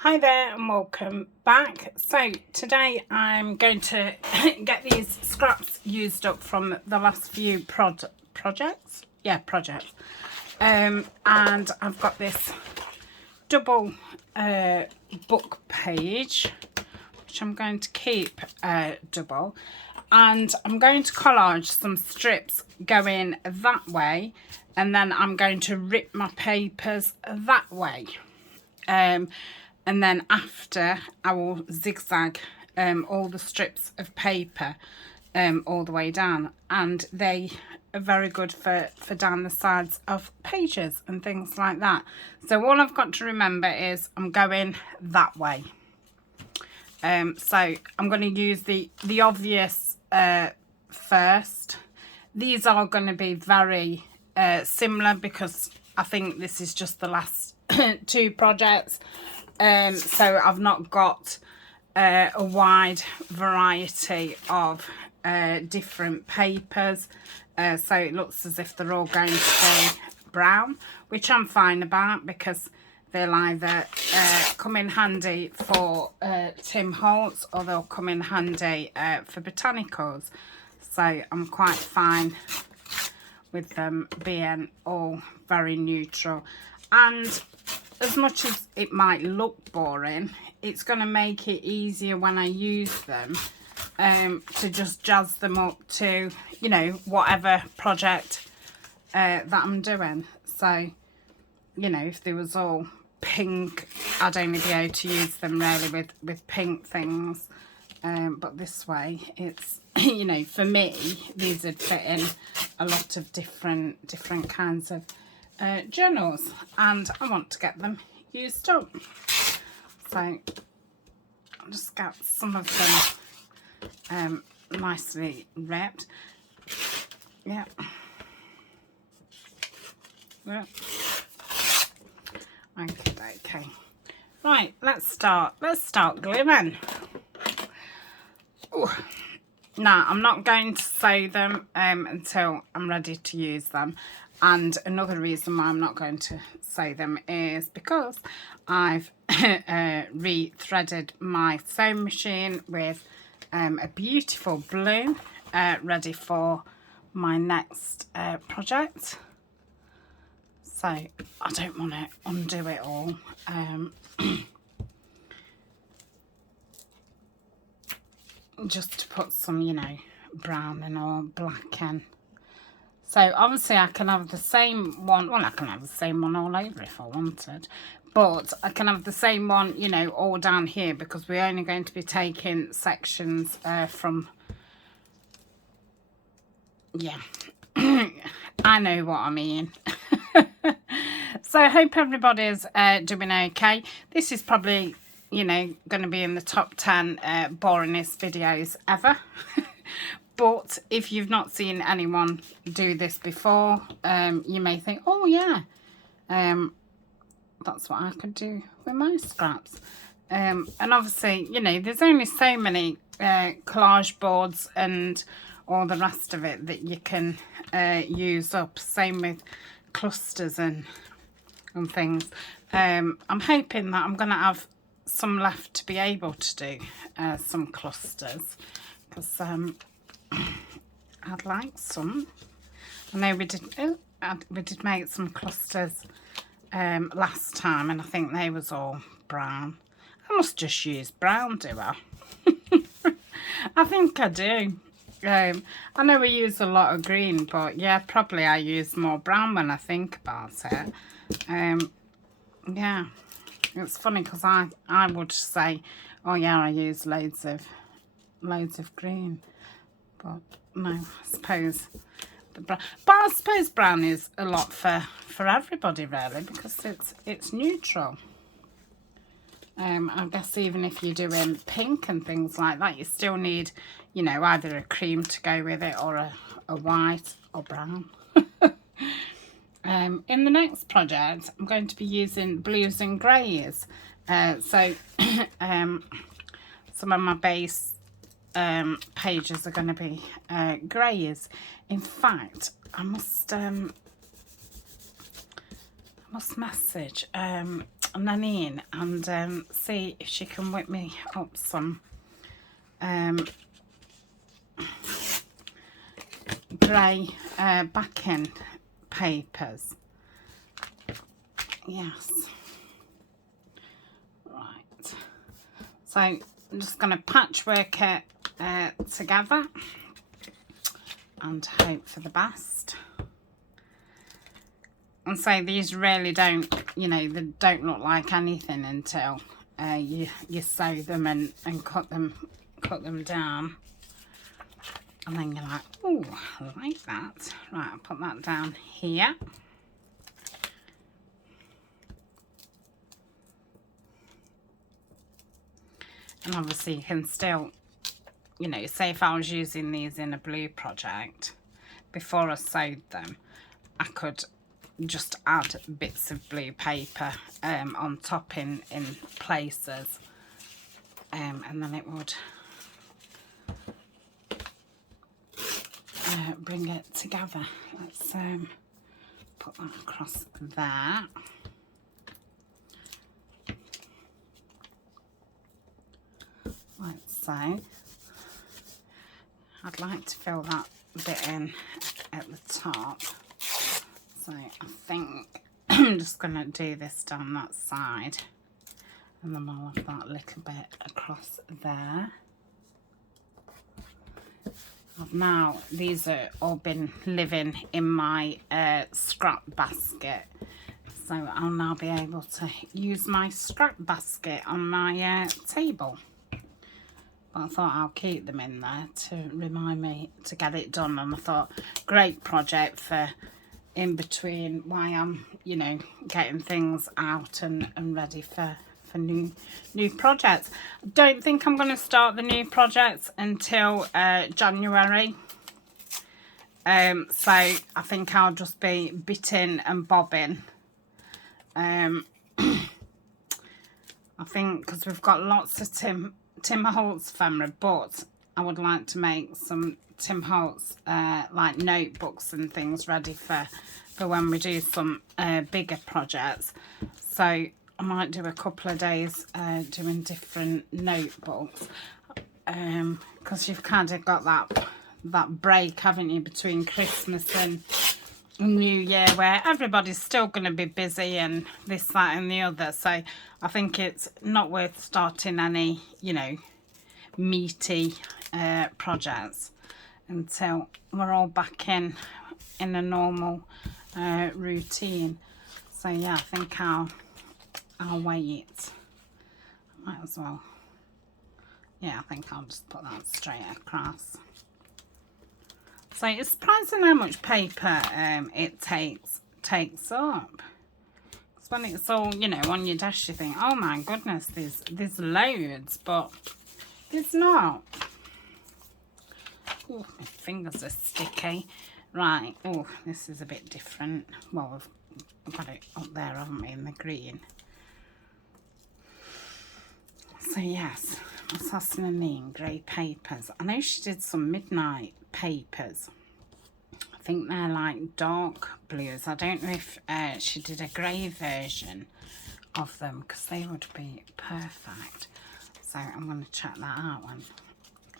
Hi there and welcome back. So today I'm going to get these scraps used up from the last few projects. And I've got this double book page, which I'm going to keep double, and I'm going to collage some strips going that way, and then I'm going to rip my papers that way. And then after I will zigzag all the strips of paper all the way down, and they are very good for down the sides of pages and things like that. So all I've got to remember is I'm going that way. So I'm going to use the obvious first. These are going to be very similar because I think this is just the last two projects. So I've not got a wide variety of different papers, so it looks as if they're all going to be brown, which I'm fine about because they'll either come in handy for Tim Holtz or they'll come in handy for botanicals. So I'm quite fine with them being all very neutral. And as much as it might look boring, it's going to make it easier when I use them to just jazz them up to, you know, whatever project that I'm doing. So, you know, if they was all pink, I'd only be able to use them really with pink things. But this way, it's, you know, for me, these would fit in a lot of different kinds of journals, and I want to get them used up. So I'll just get some of them nicely wrapped. Yeah. Okay. Right, let's start gluing. Ooh. Now, I'm not going to sew them until I'm ready to use them. And another reason why I'm not going to sew them is because I've re-threaded my sewing machine with a beautiful blue ready for my next project. So I don't want to undo it all. Just to put some, you know, brown and or black in. So obviously I can have the same one, well I can have the same one all over if I wanted, but I can have the same one, you know, all down here because we're only going to be taking sections from, yeah, I know what I mean. So I hope everybody's doing okay. This is probably, you know, going to be in the top 10 boringest videos ever. But if you've not seen anyone do this before, you may think, oh yeah, that's what I could do with my scraps. And obviously, you know, there's only so many collage boards and all the rest of it that you can use up. Same with clusters and things. I'm hoping that I'm going to have some left to be able to do some clusters, because I'd like some. I know we did make some clusters last time, and I think they was all brown. I must just use brown, do I? I think I do. I know we use a lot of green, but yeah, probably I use more brown when I think about it. Yeah, it's funny because I would say, oh yeah, I use loads of green. But no, I suppose but I suppose brown is a lot for everybody really, because it's neutral. I guess even if you're doing pink and things like that, you still need, you know, either a cream to go with it or a white or brown. In the next project, I'm going to be using blues and greys. So some of my base pages are going to be greys. In fact, I must message Nanny in and see if she can whip me up some grey backing papers. Yes. Right. So I'm just going to patchwork it together and hope for the best. And so these really don't, you know, they don't look like anything until you sew them and cut them down. And then you're like, oh, I like that. Right, I'll put that down here. And obviously you can still, you know, say if I was using these in a blue project, before I sewed them, I could just add bits of blue paper on top in places, and then it would bring it together. Let's put that across there. Like so. I'd like to fill that bit in at the top. So I think I'm just going to do this down that side, and then I'll have that little bit across there. I've now, these are all been living in my scrap basket, so I'll now be able to use my scrap basket on my table. But I thought I'll keep them in there to remind me to get it done, and I thought great project for in between why I'm, you know, getting things out and ready for new projects. I don't think I'm going to start the new projects until January. So I think I'll just be bitting and bobbing. I think because we've got lots of Tim Holtz ephemera, but I would like to make some Tim Holtz like notebooks and things ready for when we do some bigger projects. So I might do a couple of days doing different notebooks, because you've kind of got that break, haven't you, between Christmas and New Year, where everybody's still going to be busy and this, that and the other. So I think it's not worth starting any, you know, meaty projects until we're all back in a normal routine. So yeah, I think I'll wait. I might as well. Yeah, I think I'll just put that straight across. So it's surprising how much paper it takes up. Because when it's all, you know, on your desk, you think, oh my goodness, there's loads, but there's not. Oh, my fingers are sticky. Right, oh, this is a bit different. Well, we've got it up there, haven't we, in the green. So yes, Assassin grey papers. I know she did some midnight papers. I think they're like dark blues. I don't know if she did a grey version of them, because they would be perfect. So I'm going to check that out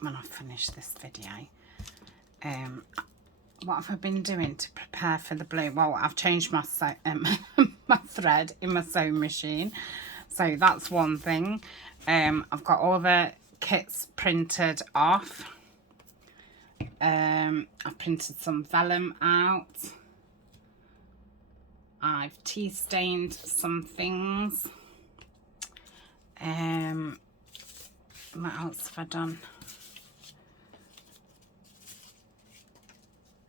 when I finish this video. What have I been doing to prepare for the blue? Well, I've changed my my thread in my sewing machine, so that's one thing. I've got all the kits printed off. I've printed some vellum out. I've tea stained some things. What else have I done?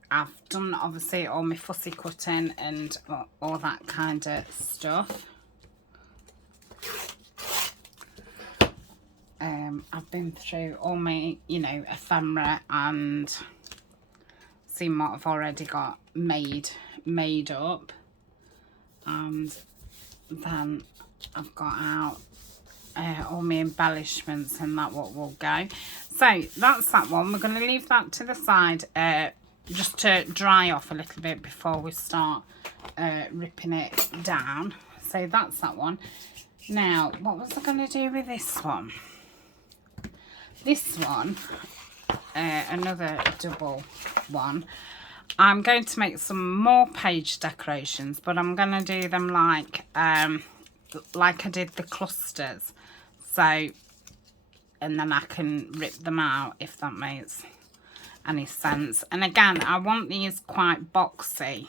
I've done obviously all my fussy cutting and all that kind of stuff. I've been through all my, you know, ephemera and seen what I've already got made up, and then I've got out all my embellishments and that what will go. So that's that one. We're going to leave that to the side just to dry off a little bit before we start ripping it down. so that's that one. Now, what was I going to do with this one? This one, another double one. I'm going to make some more page decorations, but I'm going to do them like I did the clusters. So, and then I can rip them out if that makes any sense. And again, I want these quite boxy.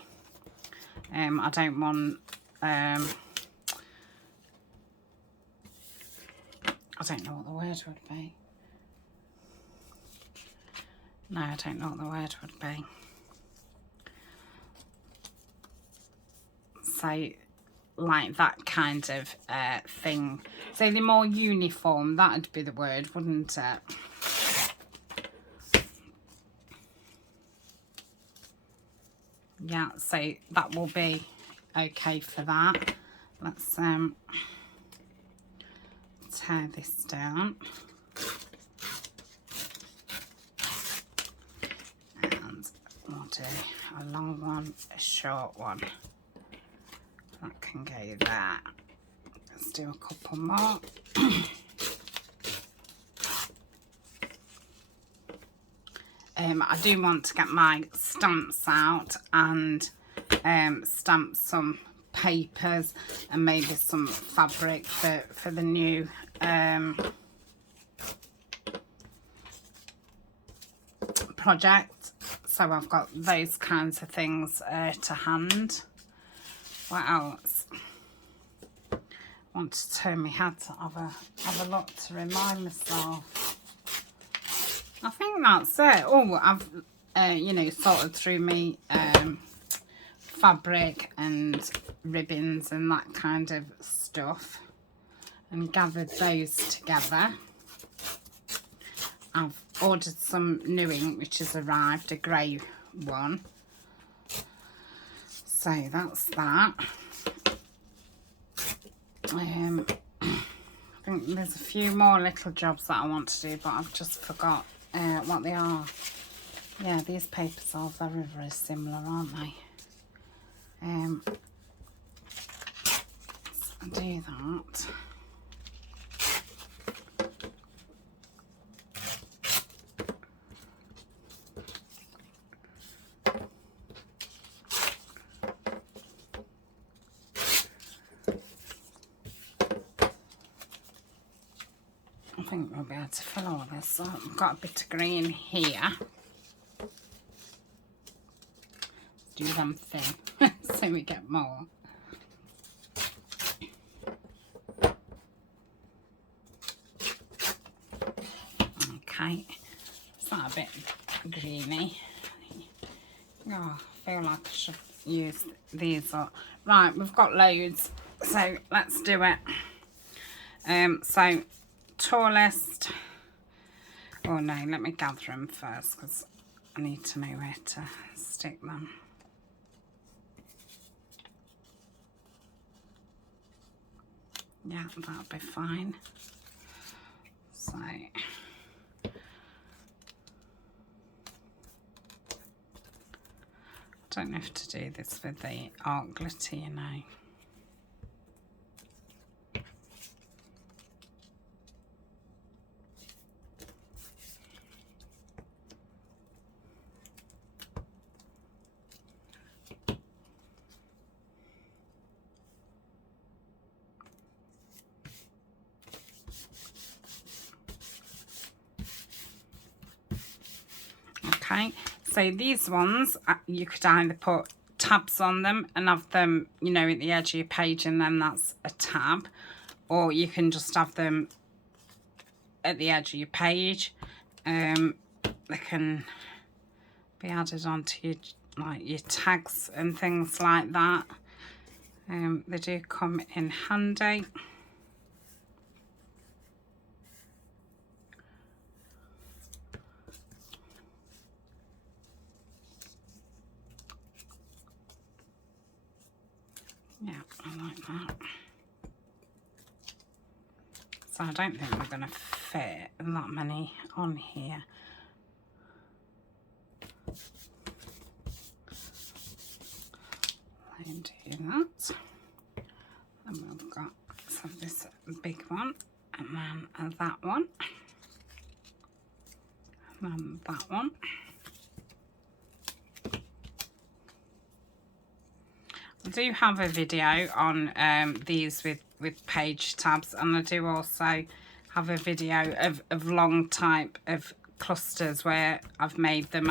I don't want I don't know what the word would be. No, I don't know what the word would be. So, like that kind of thing. So they're more uniform, that'd be the word, wouldn't it? Yeah, so that will be okay for that. Let's tear this down. And we'll do a long one, a short one. That can go there. Let's do a couple more. I do want to get my stamps out and stamp some papers and maybe some fabric for the new project. So I've got those kinds of things to hand. What else? I want to turn my head to have a look to remind myself. I think that's it. Oh, I've you know, sorted through me fabric and ribbons and that kind of stuff and gathered those together. I've ordered some new ink which has arrived, a grey one. So that's that. I think there's a few more little jobs that I want to do, but I've just forgot what they are. Yeah, these papers are very, very similar, aren't they? I'll do that. I think we'll be able to fill all this. So I've got a bit of green here. Do them thin so we get more. Okay, is that a bit greeny? Oh, I feel like I should use these up. Right, we've got loads, so let's do it. So tallest, oh no, let me gather them first because I need to know where to stick them. Yeah, that'll be fine. So I don't have to do this with the art glitter, you know. Okay, so these ones, you could either put tabs on them and have them, you know, at the edge of your page and then that's a tab. Or you can just have them at the edge of your page. They can be added onto your, like, your tags and things like that. They do come in handy. Yeah, I like that. So I don't think we're going to fit that many on here. I'll do that. And we've got this big one, and then that one, and then that one. I do have a video on these with page tabs, and I do also have a video of long type of clusters where I've made them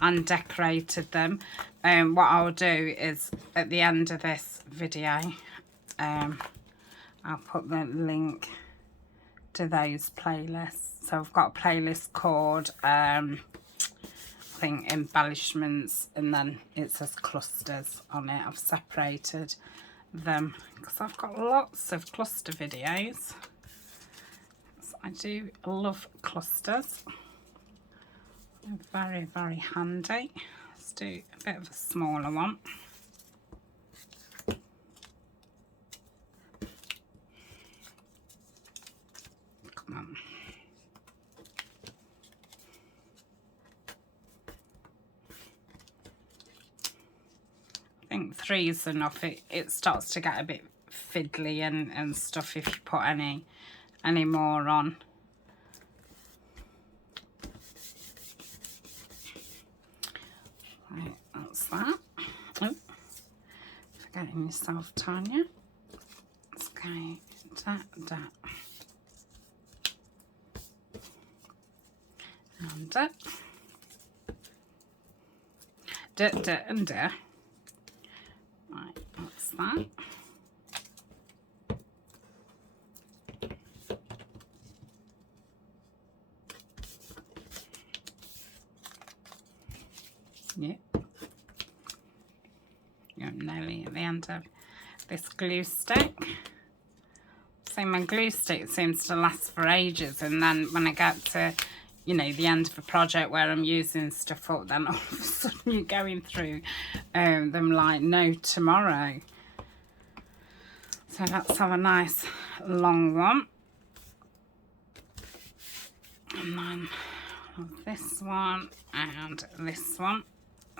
and decorated them. What I'll do is at the end of this video, I'll put the link to those playlists. So I've got a playlist called I think embellishments, and then it says clusters on it. I've separated them because I've got lots of cluster videos. So I do love clusters. They're very, very handy. Let's do a bit of a smaller one. Come on. I think 3 is enough. It starts to get a bit fiddly and stuff if you put any more on. Right, that's that. Oh, forgetting yourself, Tania. Let's go that. And and right, that's that. Yeah. You're nearly at the end of this glue stick. So my glue stick seems to last for ages, and then when I get to, you know, the end of a project where I'm using stuff up, then all of a sudden you're going through them like no tomorrow. So let's have a nice long one. And then this one and this one.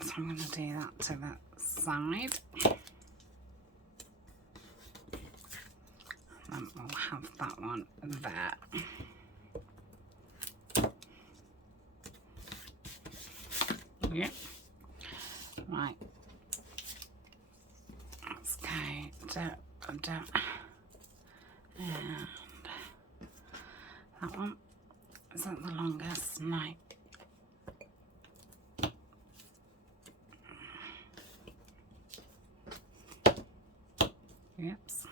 So I'm going to do that to the side. And then we'll have that one there. Yep. Right. Let's go down. And that one. Is that the longest? No. Oops.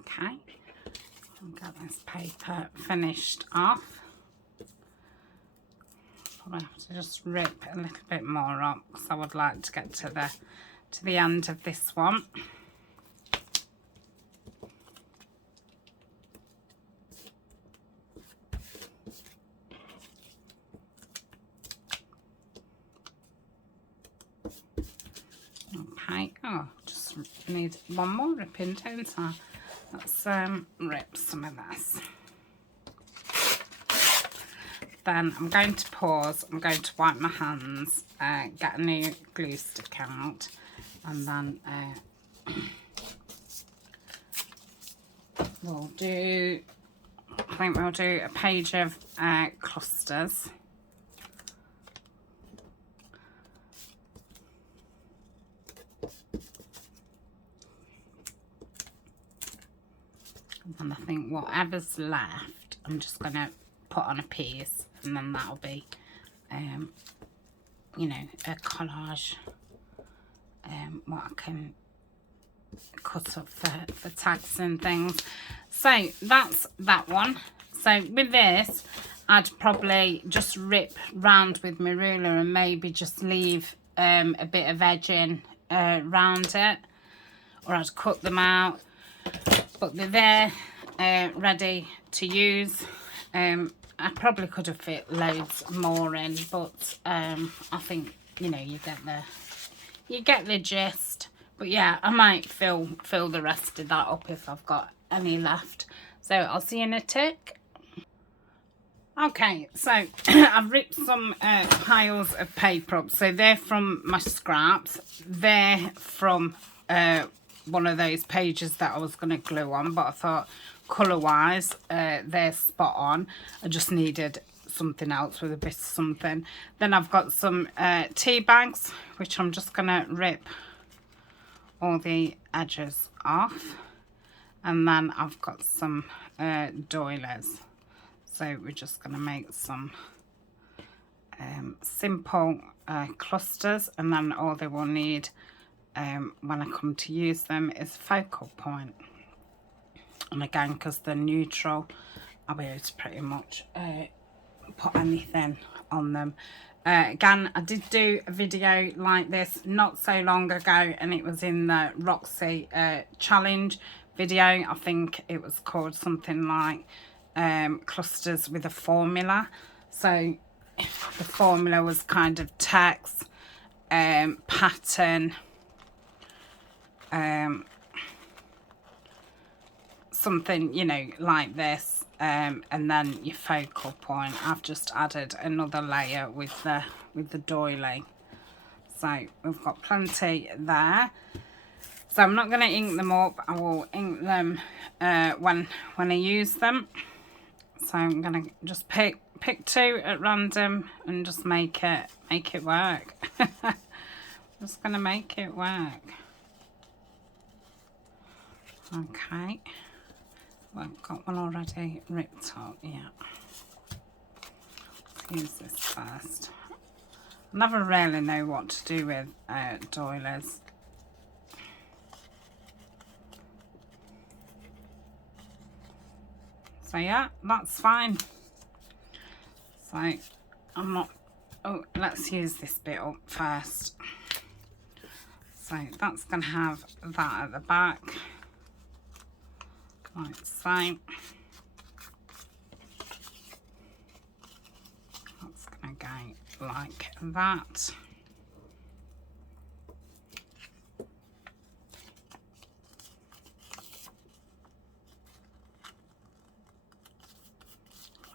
Okay, I'll get this paper finished off. Probably have to just rip a little bit more up because I would like to get to the end of this one. Okay, oh, just need one more ripping, don't I? Let's rip some of this. Then I'm going to pause, I'm going to wipe my hands, get a new glue stick out, and then we'll do, I think we'll do a page of clusters. And I think whatever's left, I'm just going to put on a piece, and then that'll be, you know, a collage, what I can cut up for tags and things. So that's that one. So with this, I'd probably just rip round with my ruler and maybe just leave a bit of edging round it, or I'd cut them out. But they're there, ready to use. I probably could have fit loads more in, but I think, you know, you get the gist. But yeah, I might fill the rest of that up if I've got any left. So I'll see you in a tick. Okay, so I've ripped some piles of paper up. So they're from my scraps. They're from one of those pages that I was going to glue on, but I thought colour-wise they're spot on. I just needed something else with a bit of something. Then I've got some tea bags, which I'm just going to rip all the edges off. And then I've got some doilies. So we're just going to make some simple clusters, and then all they will need when I come to use them is focal point. And again, because they're neutral, I'll be able to pretty much put anything on them. Again, I did do a video like this not so long ago, and it was in the Roxy challenge video. I think it was called something like clusters with a formula. So the formula was kind of text, pattern, something, you know, like this, and then your focal point. I've just added another layer with the doily. So we've got plenty there. So I'm not going to ink them up. I will ink them when I use them. So I'm going to just pick two at random and just make it work. Just going to make it work. Okay. Well, I've got one already ripped up, yeah. Let's use this first. I never really know what to do with doilies. So yeah, that's fine. So I'm not, oh, let's use this bit up first. So that's going to have that at the back, like so. That's going to go like that.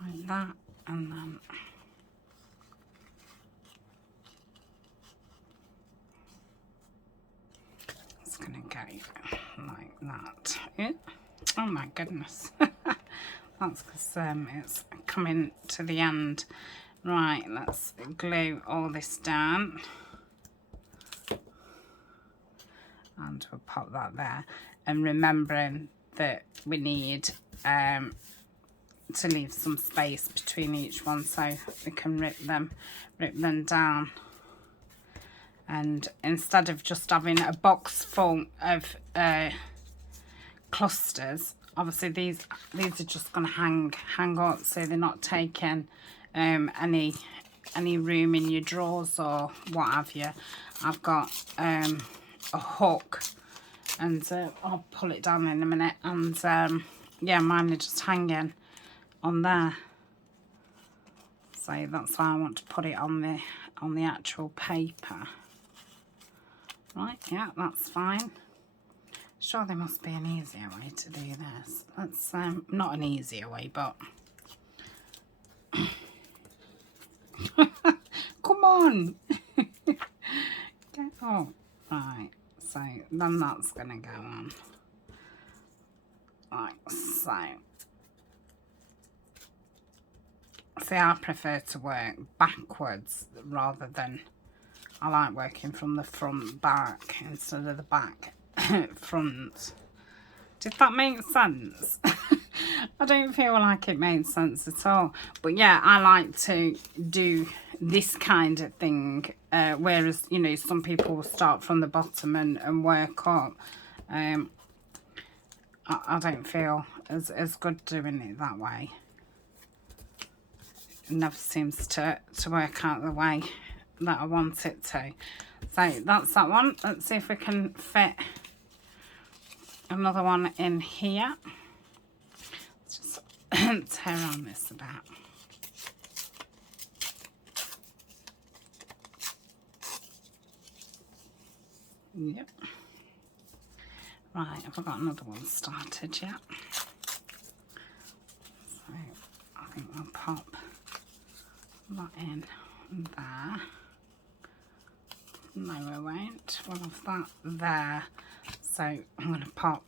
Like that, and then it's going to go like that. Yeah. Oh my goodness. That's because it's coming to the end. Right, let's glue all this down. And we'll pop that there. And remembering that we need to leave some space between each one so we can rip them down. And instead of just having a box full of clusters, obviously these are just going to hang up, so they're not taking any room in your drawers or what have you. I've got a hook, and I'll pull it down in a minute, and yeah, mine are just hanging on there. So that's why I want to put it on the actual paper. Right, yeah, that's fine. Sure, there must be an easier way to do this. That's not an easier way, but come on. Get up. Right, so then that's gonna go on like so. See, I prefer to work backwards rather than, I like working from the front back instead of the back front. Did that make sense? I don't feel like it made sense at all. But yeah, I like to do this kind of thing, whereas, you know, some people will start from the bottom and work up. I don't feel as good doing it that way. It never seems to work out the way that I want it to. So that's that one. Let's see if we can fit another one in here. Let's just tear on this a bit. Yep. Right, have I got another one started yet? So I think I'll pop that in there. No, I won't. We'll have that there. So I'm going to pop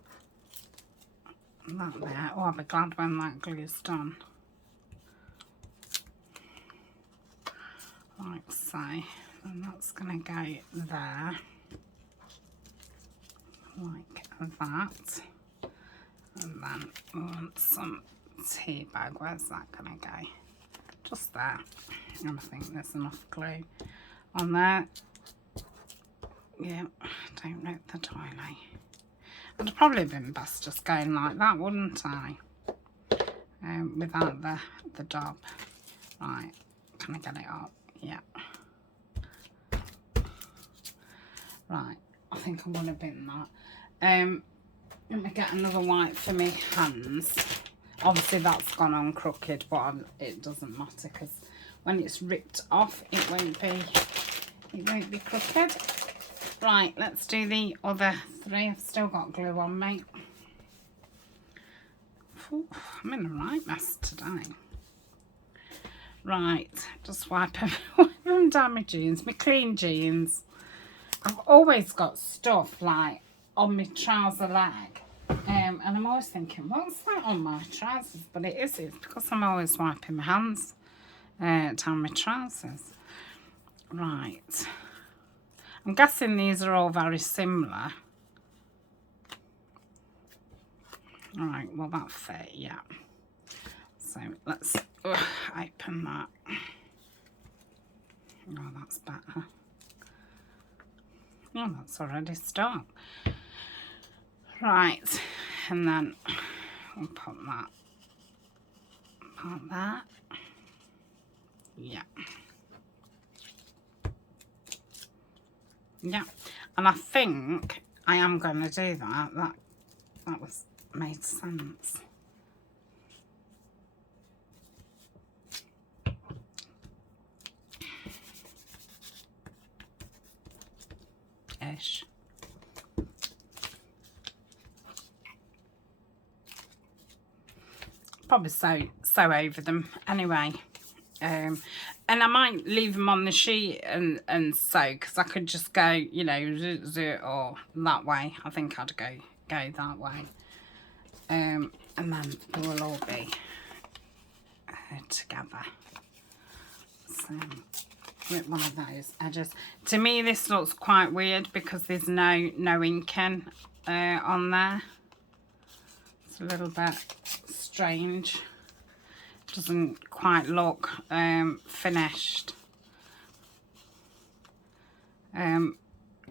that there. Oh, I'll be glad when that glue's done. Like so. And that's going to go there. Like that. And then we want some tea bag. Where's that going to go? Just there. And I think there's enough glue on there. Yeah, don't rip the doily. It'd probably been best just going like that, wouldn't I? Without the dab. Right, can I get it up? Yeah. Right, I think I'm gonna bin that. Let me get another white for me hands. Obviously that's gone on crooked, but it doesn't matter because when it's ripped off, it won't be crooked. Right, let's do the other three. I've still got glue on me. Ooh, I'm in a right mess today. Right, just wipe them down my jeans, my clean jeans. I've always got stuff like on my trouser leg. And I'm always thinking, what's that on my trousers? But it's because I'm always wiping my hands down my trousers. Right. I'm guessing these are all very similar. Alright, well that fit, yeah. So let's open that. Oh, that's better. Oh, that's already stuck. Right, and then we'll put that there. Yeah. Yeah, and I think I am going to do that. That made sense. Ish. Probably so over them anyway. And I might leave them on the sheet and sew, because I could just go, you know, or that way. I think I'd go that way. And then they will all be together. So with one of those edges. To me this looks quite weird because there's no inking on there. It's a little bit strange. Doesn't quite look finished.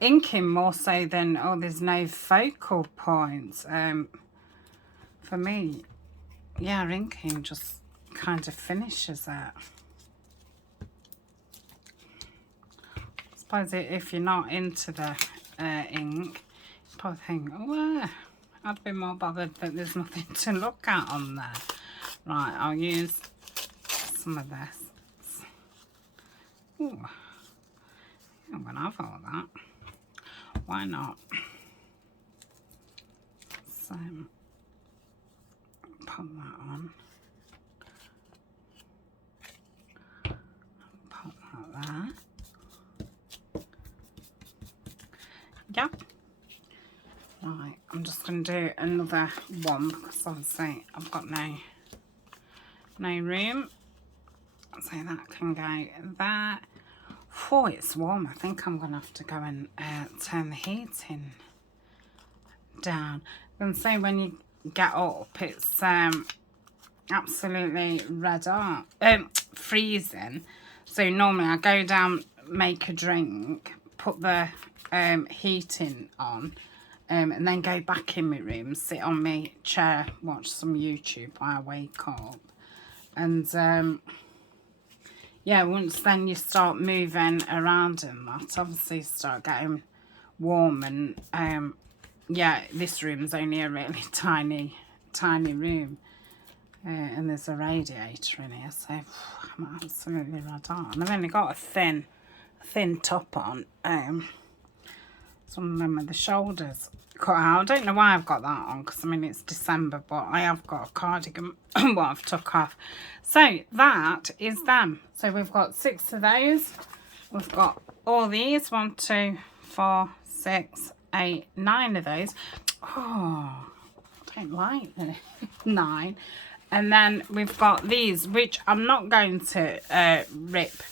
Inking more so than, oh, there's no focal points. For me, yeah, inking just kind of finishes it. I suppose if you're not into the ink, you probably think, oh, I'd be more bothered that there's nothing to look at on there. Right, I'll use some of this. Ooh, I'm going to have all that. Why not? So, put that on. Put that there. Yep. Right, I'm just going to do another one because obviously I've got no room. So that can go there. Oh, it's warm. I think I'm going to have to go and turn the heating down. I'm going to say when you get up, it's absolutely red hot. Freezing. So normally I go down, make a drink, put the heating on, and then go back in my room, sit on my chair, watch some YouTube while I wake up. And yeah, once then you start moving around and that, obviously you start getting warm. And yeah, this room's only a really tiny room. And there's a radiator in here, so I'm absolutely red hot. And I've only got a thin top on. Some of them are the shoulders cut out. I don't know why I've got that on, because I mean it's December, but I have got a cardigan what I've took off. So that is them. So we've got 6 of those. We've got all these, 1, 2, 4, 6, 8, 9 of those. Oh, I don't like the 9. And then we've got these, which I'm not going to rip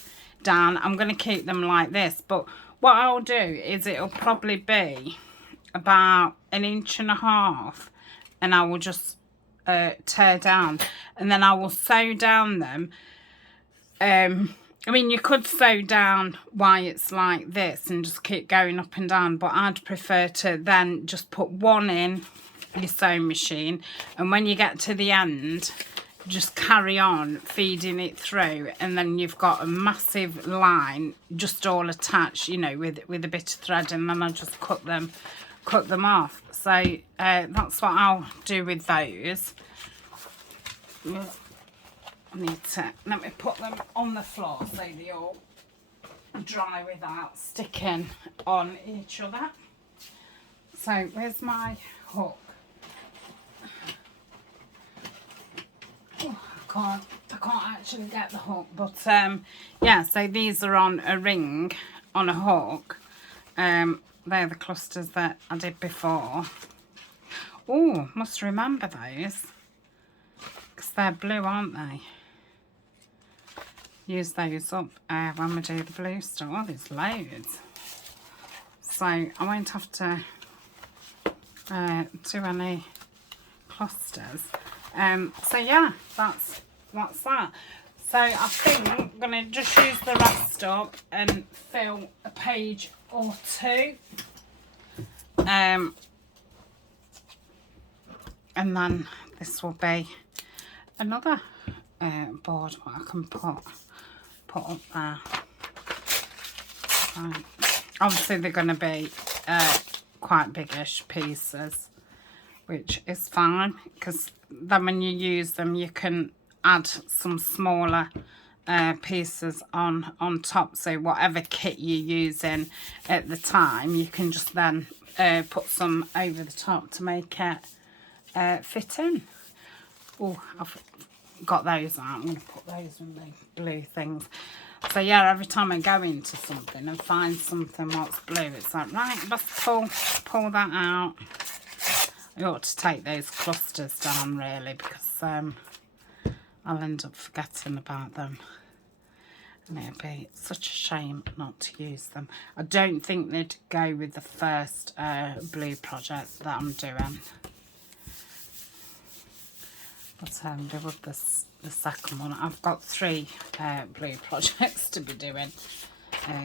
down. I'm going to keep them like this. But what I'll do is it'll probably be about 1.5 inches, and I will just tear down, and then I will sew down them. I mean, you could sew down why it's like this and just keep going up and down, but I'd prefer to then just put one in your sewing machine, and when you get to the end, just carry on feeding it through, and then you've got a massive line just all attached, you know, with a bit of thread, and then I just cut them off. So that's what I'll do with those. Let me put them on the floor so they all dry without sticking on each other. So where's my hook? Oh, I can't actually get the hook, but yeah, so these are on a ring on a hook. They're the clusters that I did before. Oh, must remember those, because they're blue, aren't they? Use those up when we do the blue stuff. Oh, there's loads. So I won't have to do any clusters. So yeah, that's that. So I think I'm going to just use the rest up and fill a page or 2. And then this will be another board what I can put up there. Right. Obviously they're going to be quite biggish pieces, which is fine, because then when you use them you can add some smaller pieces on top, so whatever kit you're using at the time you can just then put some over the top to make it fit in. Oh, I've got those out. I'm going to put those in the blue things. So yeah, every time I go into something and find something what's blue, it's like, right, let's pull that out. I ought to take those clusters down really, because I'll end up forgetting about them, and it'd be such a shame not to use them. I don't think they'd go with the first blue project that I'm doing, but they would the second one. I've got 3 blue projects to be doing.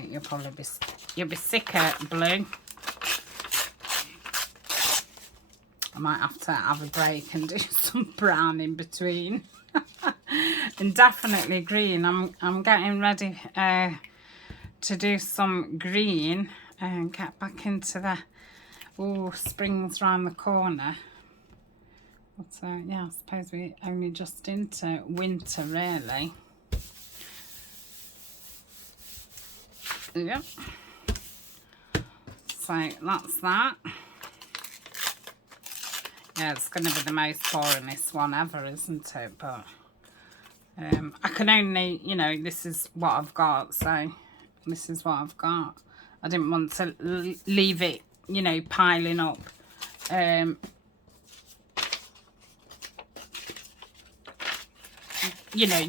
You'll be sick of blue. I might have to have a break and do some brown in between. And definitely green. I'm getting ready to do some green and get back into the spring's round the corner. But yeah, I suppose we're only just into winter really. Yep. So that's that. Yeah, it's going to be the most boringest one ever, isn't it? But I can only, you know, this is what I've got, so this is what I've got. I didn't want to leave it, you know, piling up. You know,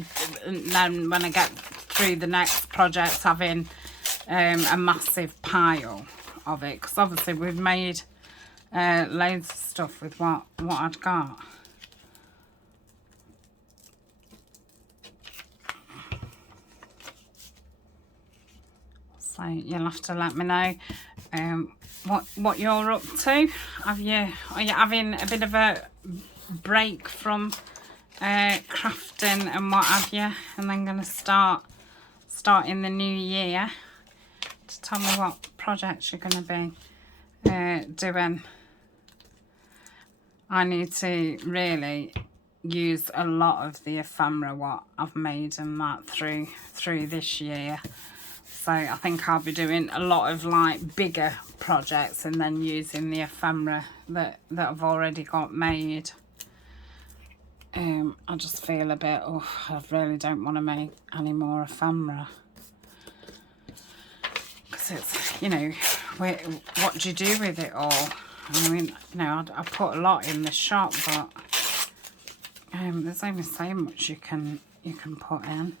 and then when I get through the next project, having a massive pile of it, because obviously we've made loads of stuff with what I'd got. So you'll have to let me know what you're up to. Are you having a bit of a break from crafting and what have you, and then going to start in the new year? Just tell me what projects you're going to be doing. I need to really use a lot of the ephemera what I've made and that through this year. So I think I'll be doing a lot of like bigger projects and then using the ephemera that I've already got made. I just feel a bit, oh, I really don't want to make any more ephemera. Because it's, you know, what do you do with it all? I mean, you know, I put a lot in the shop, but there's only so much you can put in.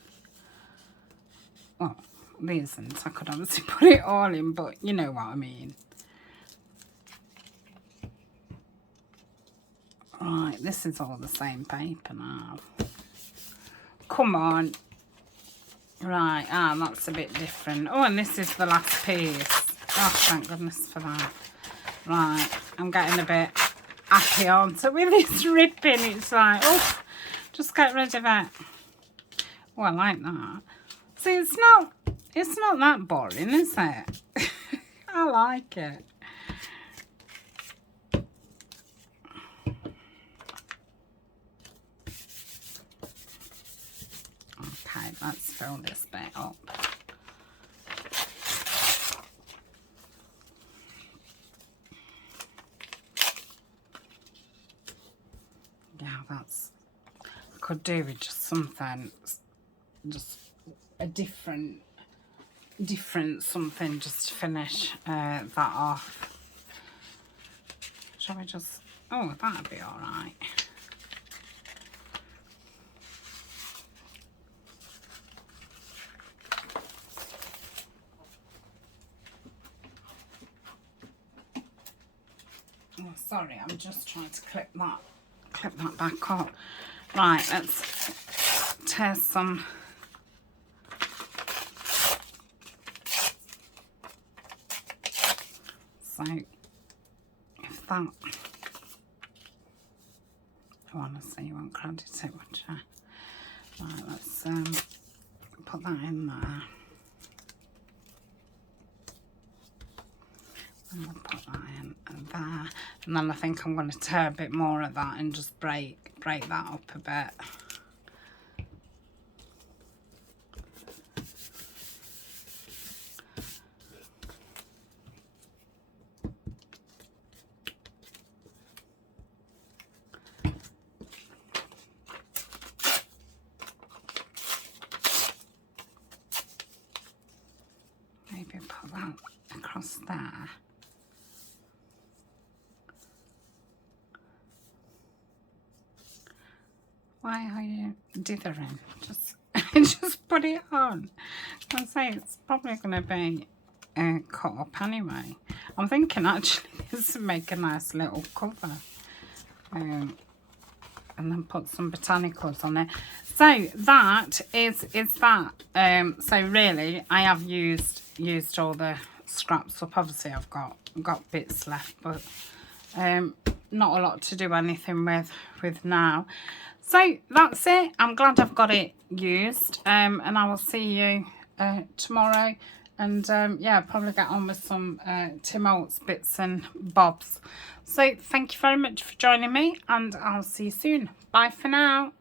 Well, there isn't. I could obviously put it all in, but you know what I mean. Right, this is all the same paper now. Come on. Right, that's a bit different. Oh, and this is the last piece. Oh, thank goodness for that. Right, I'm getting a bit happy onto with this ripping. It's like, oh, just get rid of it. Oh, I like that. See, it's not that boring, is it? I like it. Okay, let's fill this bit up. Yeah, that's, I could do with just something, just a different something, just to finish that off. Shall we just, oh, that'd be all right. Oh, sorry, I'm just trying to clip that back up. Right, let's tear some. So, if that, I want to say you won't credit it, would you? Right, let's put that in there. And I'll put that in there. And then I think I'm going to tear a bit more of that and just break that up a bit. Maybe put that across there. Why are you dithering? Just put it on. I say it's probably going to be cut up anyway. I'm thinking actually this would make a nice little cover. And then put some botanicals on it. So that is that. So really I have used all the scraps up. Obviously I've got bits left, but not a lot to do anything with now. So that's it. I'm glad I've got it used, and I will see you tomorrow. And yeah, probably get on with some Tim Holtz bits and bobs. So thank you very much for joining me, and I'll see you soon. Bye for now.